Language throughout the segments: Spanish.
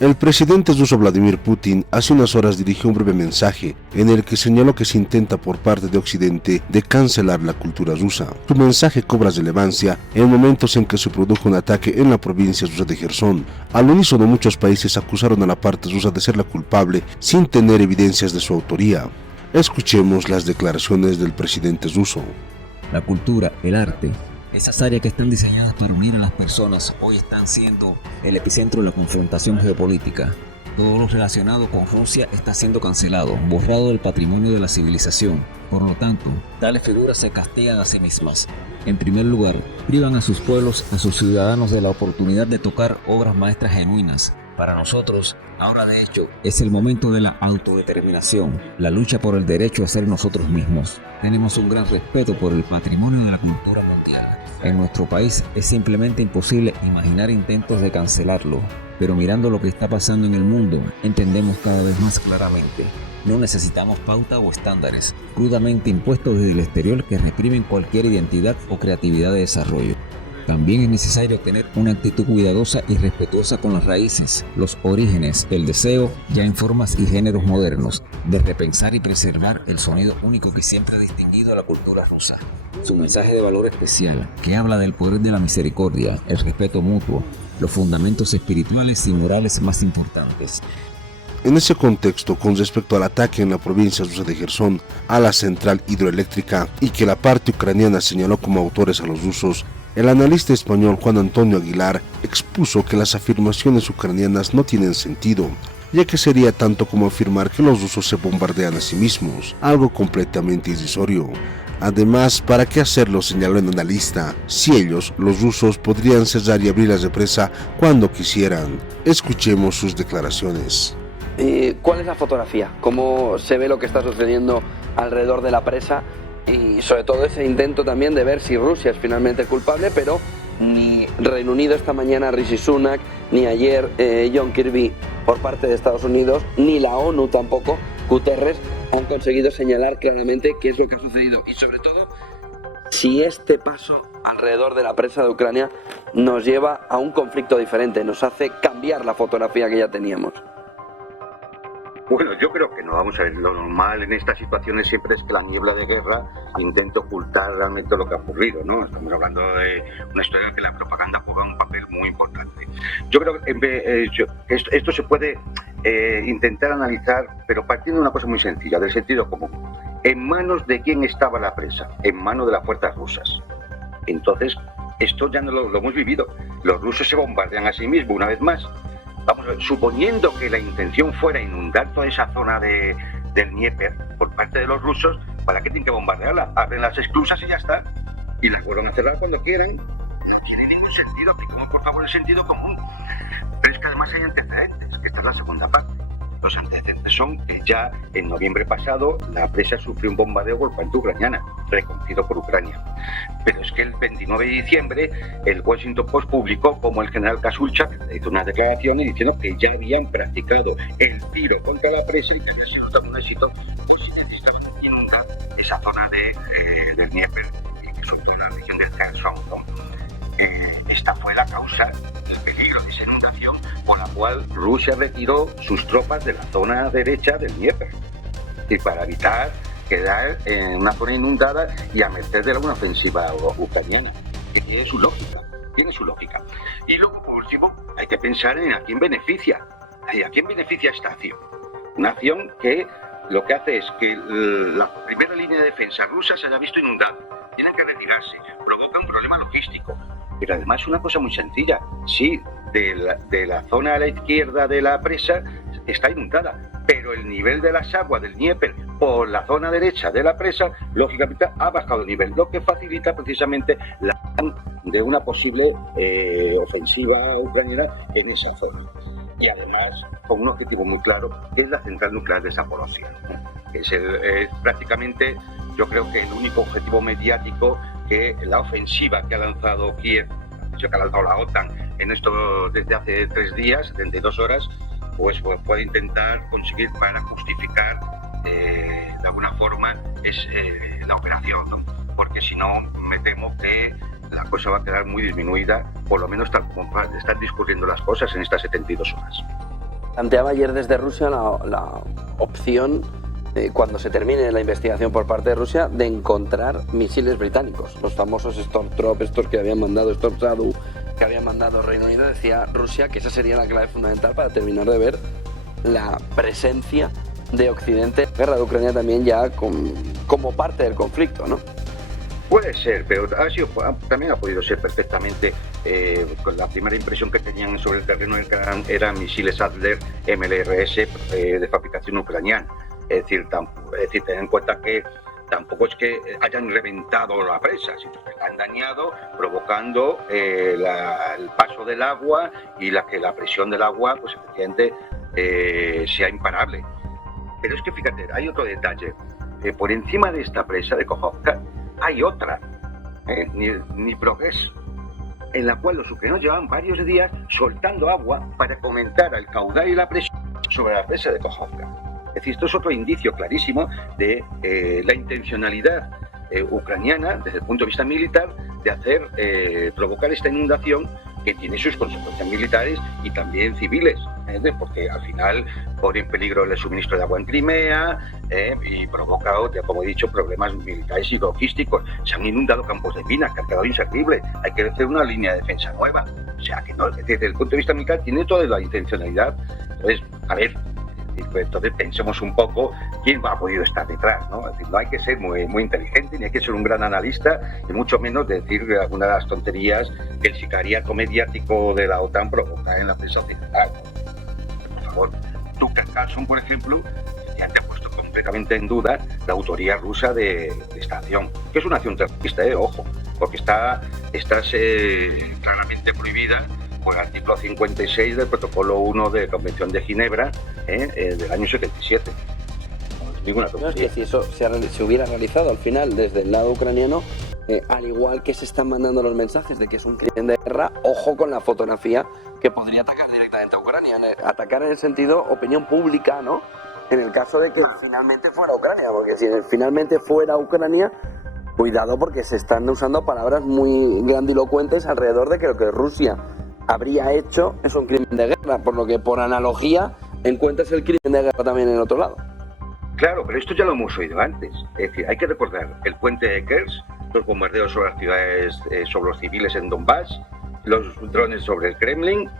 El presidente ruso Vladimir Putin hace unas horas dirigió un breve mensaje en el que señaló que se intenta por parte de Occidente de cancelar la cultura rusa. Su mensaje cobra relevancia en momentos en que se produjo un ataque en la provincia rusa de Jersón. Al unísono, muchos países acusaron a la parte rusa de ser la culpable sin tener evidencias de su autoría. Escuchemos las declaraciones del presidente ruso. La cultura, el arte, esas áreas que están diseñadas para unir a las personas hoy están siendo el epicentro de la confrontación geopolítica. Todo lo relacionado con Rusia está siendo cancelado, borrado del patrimonio de la civilización. Por lo tanto, tales figuras se castigan a sí mismas. En primer lugar, privan a sus pueblos, a sus ciudadanos de la oportunidad de tocar obras maestras genuinas. Para nosotros, ahora de hecho, es el momento de la autodeterminación, la lucha por el derecho a ser nosotros mismos. Tenemos un gran respeto por el patrimonio de la cultura mundial. En nuestro país es simplemente imposible imaginar intentos de cancelarlo, pero mirando lo que está pasando en el mundo, entendemos cada vez más claramente. No necesitamos pauta o estándares crudamente impuestos desde el exterior que reprimen cualquier identidad o creatividad de desarrollo. También es necesario tener una actitud cuidadosa y respetuosa con las raíces, los orígenes, el deseo, ya en formas y géneros modernos, de repensar y preservar el sonido único que siempre ha distinguido a la cultura rusa. Su mensaje de valor especial, que habla del poder de la misericordia, el respeto mutuo, los fundamentos espirituales y morales más importantes. En ese contexto, con respecto al ataque en la provincia rusa de Jersón a la central hidroeléctrica y que la parte ucraniana señaló como autores a los rusos, el analista español Juan Antonio Aguilar expuso que las afirmaciones ucranianas no tienen sentido, ya que sería tanto como afirmar que los rusos se bombardean a sí mismos, algo completamente irrisorio. Además, ¿para qué hacerlo?, señaló el analista, si ellos, los rusos, podrían cerrar y abrir la represa cuando quisieran. Escuchemos sus declaraciones. ¿Cuál es la fotografía? ¿Cómo se ve lo que está sucediendo alrededor de la presa? Y sobre todo ese intento también de ver si Rusia es finalmente culpable, pero ni Reino Unido esta mañana, Rishi Sunak, ni ayer John Kirby por parte de Estados Unidos, ni la ONU tampoco, Guterres, han conseguido señalar claramente qué es lo que ha sucedido y sobre todo si este paso alrededor de la presa de Ucrania nos lleva a un conflicto diferente, nos hace cambiar la fotografía que ya teníamos. Bueno, yo creo que no. Vamos a ver, lo normal en estas situaciones siempre es que la niebla de guerra intente ocultar realmente lo que ha ocurrido, ¿no? Estamos hablando de una historia en que la propaganda juega un papel muy importante. Yo creo que esto se puede intentar analizar, pero partiendo de una cosa muy sencilla, del sentido común. ¿En manos de quién estaba la presa? En manos de las fuerzas rusas. Entonces, esto ya no lo hemos vivido. Los rusos se bombardean a sí mismos una vez más. Vamos a ver, suponiendo que la intención fuera inundar toda esa zona del Dnieper por parte de los rusos, ¿para qué tienen que bombardearla? Abren las esclusas y ya está. Y las vuelven a cerrar cuando quieran. No tiene ningún sentido. Apliquemos por favor el sentido común. Pero es que además hay antecedentes, que esta es la segunda parte. Los antecedentes son que ya en noviembre pasado la presa sufrió un bombardeo por parte ucraniana, reconocido por Ucrania. Pero es que el 29 de diciembre el Washington Post publicó como el general Kasulchak hizo unas declaraciones diciendo que ya habían practicado el tiro contra la presa y que había sido también un éxito, pues si necesitaban inundar esa zona del Dnieper, que sobre todo en la región del Kherson, ¿no? Esta fue la causa del peligro de esa inundación por la cual Rusia retiró sus tropas de la zona derecha del Dnieper y para evitar quedar en una zona inundada y a merced de alguna ofensiva ucraniana, que tiene su lógica. Y luego, por último, hay que pensar en a quién beneficia. ¿A quién beneficia esta acción? Una acción que lo que hace es que la primera línea de defensa rusa se haya visto inundada. Tienen que retirarse, provoca un problema logístico. Pero además una cosa muy sencilla, sí, de la zona a la izquierda de la presa está inundada, pero el nivel de las aguas del Dnieper por la zona derecha de la presa, lógicamente ha bajado el nivel, lo que facilita precisamente la de una posible ofensiva ucraniana en esa zona. Y además con un objetivo muy claro, que es la central nuclear de Zaporozhia, que es prácticamente, yo creo que el único objetivo mediático que la ofensiva que ha lanzado Kiev, que ha lanzado la OTAN en esto desde hace 3 días, 32 horas, pues puede intentar conseguir para justificar de alguna forma la operación, ¿no? Porque si no, me temo que la cosa va a quedar muy disminuida, por lo menos tal como están discurriendo las cosas en estas 72 horas. planteaba ayer desde Rusia la opción, cuando se termine la investigación por parte de Rusia, de encontrar misiles británicos, los famosos Stormtrooper, estos que habían mandado Storm Shadow, que habían mandado Reino Unido. Decía Rusia que esa sería la clave fundamental para terminar de ver la presencia de Occidente en la guerra de Ucrania también ya como parte del conflicto, ¿no? Puede ser, pero también ha podido ser perfectamente, con la primera impresión que tenían sobre el terreno eran misiles Adler MLRS de fabricación ucraniana. Es decir, ten en cuenta que tampoco es que hayan reventado la presa, sino que la han dañado, provocando el paso del agua y que la presión del agua, pues efectivamente, sea imparable. Pero es que fíjate, hay otro detalle. Por encima de esta presa de Kojovka hay otra, Dnipropetrovsk, en la cual los ucranianos llevaban varios días soltando agua para que aumentara el caudal y la presión sobre la presa de Kojovka. Es decir, esto es otro indicio clarísimo de la intencionalidad ucraniana, desde el punto de vista militar, de provocar esta inundación que tiene sus consecuencias militares y también civiles, porque al final pone en peligro el suministro de agua en Crimea y provoca, como he dicho, problemas militares y logísticos. Se han inundado campos de minas que han quedado inservibles. Hay que hacer una línea de defensa nueva. O sea, que no, desde el punto de vista militar tiene toda la intencionalidad. Entonces, a ver, entonces pensemos un poco quién ha podido estar detrás, ¿no? Es decir, no hay que ser muy, muy inteligente, ni hay que ser un gran analista, y mucho menos decir algunas de las tonterías que el sicariato mediático de la OTAN provoca en la prensa occidental. Por favor, Tucker Carlson, por ejemplo, ya te ha puesto completamente en duda la autoría rusa de esta acción, que es una acción terrorista, ojo, porque está claramente prohibida por el artículo 56 del Protocolo 1 de la Convención de Ginebra del año 77. No es ninguna tontería. No, es que si eso se hubiera realizado al final desde el lado ucraniano, al igual que se están mandando los mensajes de que es un crimen de guerra, ojo con la fotografía que podría atacar directamente a Ucrania, atacar en el sentido opinión pública, ¿no? En el caso de que finalmente fuera Ucrania, porque si finalmente fuera Ucrania, cuidado, porque se están usando palabras muy grandilocuentes alrededor de que lo que Rusia habría hecho es un crimen de guerra, por lo que por analogía encuentras el crimen de guerra también en el otro lado. Claro, pero esto ya lo hemos oído antes. Es decir, hay que recordar el puente de Kerch, los bombardeos sobre las ciudades, sobre los civiles en Donbass, los drones sobre el Kremlin,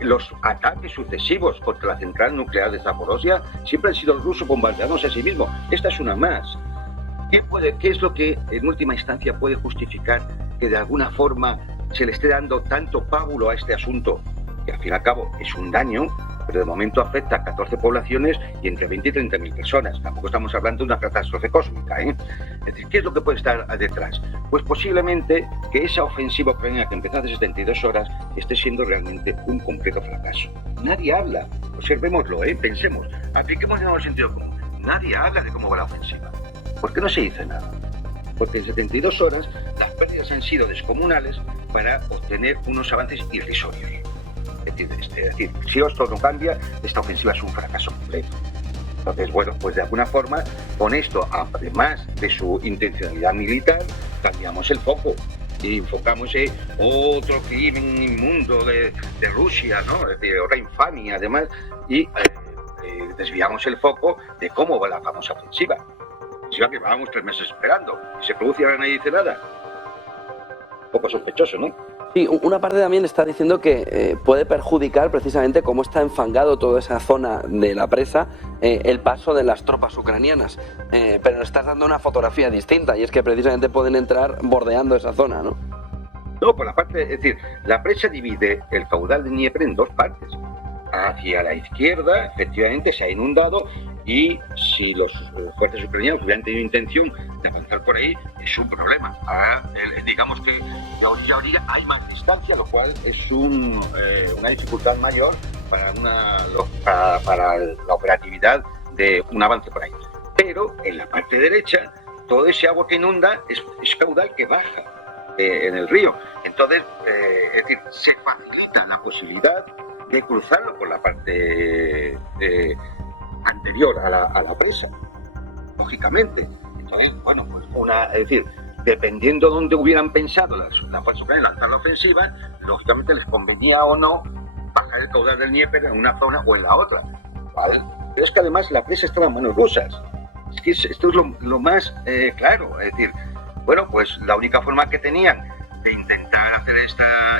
los ataques sucesivos contra la central nuclear de Zaporozhia, siempre han sido los rusos bombardeándose a sí mismos. Esta es una más. ¿Qué es lo que en última instancia puede justificar que de alguna forma se le esté dando tanto pábulo a este asunto, que al fin y al cabo es un daño, pero de momento afecta a 14 poblaciones y entre 20 y 30.000 personas? Tampoco estamos hablando de una catástrofe cósmica, Es decir, ¿qué es lo que puede estar detrás? Pues posiblemente que esa ofensiva ucraniana que empezó hace 72 horas esté siendo realmente un completo fracaso. Nadie habla, observémoslo, pensemos, apliquemos de nuevo el sentido común. Nadie habla de cómo va la ofensiva. ¿Por qué no se dice nada? Porque en 72 horas las pérdidas han sido descomunales para obtener unos avances irrisorios. Es decir, si esto no cambia, esta ofensiva es un fracaso completo. Entonces, bueno, pues de alguna forma, con esto, además de su intencionalidad militar, cambiamos el foco y enfocamos en otro crimen inmundo de Rusia, ¿no? Es decir, otra infamia, además, y desviamos el foco de cómo va la famosa ofensiva. Que llevábamos 3 meses esperando y se produce y ahora nadie dice nada. Un poco sospechoso, ¿no? Sí, una parte también está diciendo que puede perjudicar precisamente cómo está enfangado toda esa zona de la presa, el paso de las tropas ucranianas, pero nos estás dando una fotografía distinta, y es que precisamente pueden entrar bordeando esa zona, ¿no? No, por la parte, es decir, la presa divide el caudal de Dnieper en 2 partes. Hacia la izquierda, efectivamente, se ha inundado, y si los fuerzas ucranianos hubieran tenido intención de avanzar por ahí, es un problema. Ahora, digamos que de orilla a orilla hay más distancia, lo cual es una dificultad mayor para la operatividad de un avance por ahí. Pero en la parte derecha, todo ese agua que inunda es caudal que baja en el río. Entonces, es decir, se facilita la posibilidad de cruzarlo por la parte anterior a la presa, lógicamente. Entonces, bueno, pues es decir, dependiendo de dónde hubieran pensado las fuerzas ucranianas lanzar la ofensiva, lógicamente les convenía o no bajar bajar el caudal del Dnieper en una zona o en la otra. ¿Vale? Pero es que además la presa estaba en manos rusas. Es que esto es lo más claro. Es decir, bueno, pues la única forma que tenían de intentar hacer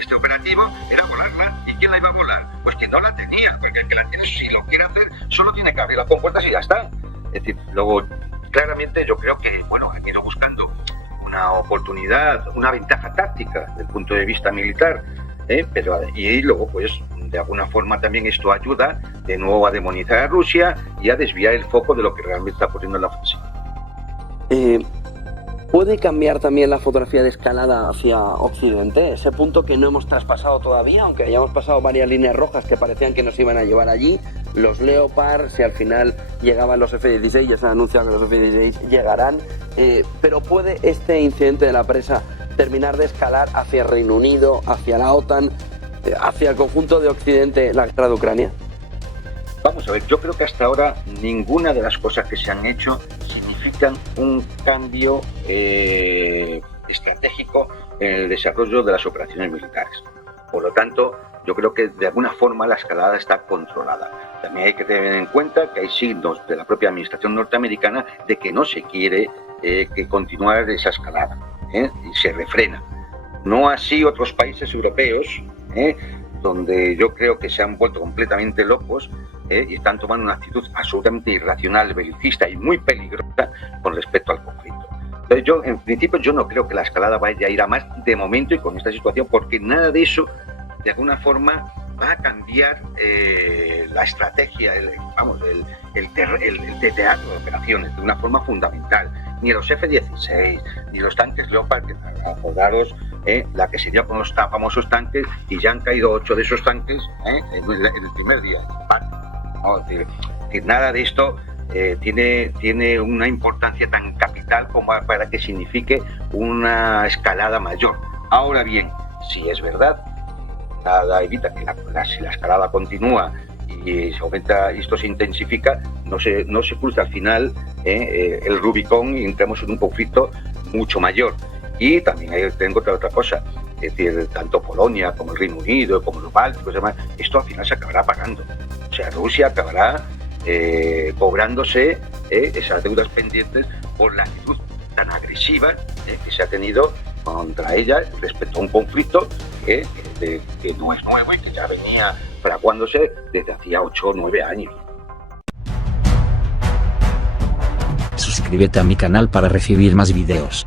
este operativo era volarla. ¿Y quién la iba a volar? Pues quien no la tenía, porque el que la tiene, si lo quiere hacer, solo tiene que abrir las compuertas y ya está. Es decir, luego, claramente yo creo que, bueno, han ido buscando una oportunidad, una ventaja táctica desde el punto de vista militar, pero y luego, pues, de alguna forma también esto ayuda de nuevo a demonizar a Rusia y a desviar el foco de lo que realmente está ocurriendo en la ofensiva. ¿Puede cambiar también la fotografía de escalada hacia Occidente? Ese punto que no hemos traspasado todavía, aunque hayamos pasado varias líneas rojas que parecían que nos iban a llevar allí. Los Leopard, si al final llegaban los F-16, ya se ha anunciado que los F-16 llegarán. Pero ¿puede este incidente de la presa terminar de escalar hacia Reino Unido, hacia la OTAN, hacia el conjunto de Occidente, la guerra de Ucrania? Vamos a ver, yo creo que hasta ahora ninguna de las cosas que se han hecho significan un cambio estratégico en el desarrollo de las operaciones militares. Por lo tanto, yo creo que de alguna forma la escalada está controlada. También hay que tener en cuenta que hay signos de la propia administración norteamericana de que no se quiere que continuar esa escalada, y se refrena. No así otros países europeos, donde yo creo que se han vuelto completamente locos y están tomando una actitud absolutamente irracional, belicista y muy peligrosa con respecto al conflicto. Entonces yo, en principio, yo no creo que la escalada vaya a ir a más de momento y con esta situación, porque nada de eso, de alguna forma, va a cambiar la estrategia, el teatro de operaciones de una forma fundamental. Ni los F-16, ni los tanques Leopard, que acordaros la que se dio con los famosos tanques, y ya han caído 8 de esos tanques en el primer día. No, es decir, nada de esto tiene una importancia tan capital como para que signifique una escalada mayor. Ahora bien, si es verdad, nada evita que si la escalada continúa y se aumenta y esto se intensifica, no se cruza al final el Rubicón y entramos en un conflicto mucho mayor. Y también tengo otra cosa, es decir, tanto Polonia como el Reino Unido, como los Bálticos, demás, esto al final se acabará pagando. O sea, Rusia acabará cobrándose esas deudas pendientes por la actitud tan agresiva que se ha tenido contra ella respecto a un conflicto que no es nuevo y que ya venía fraguándose desde hacía 8 o 9 años. Suscríbete a mi canal para recibir más videos.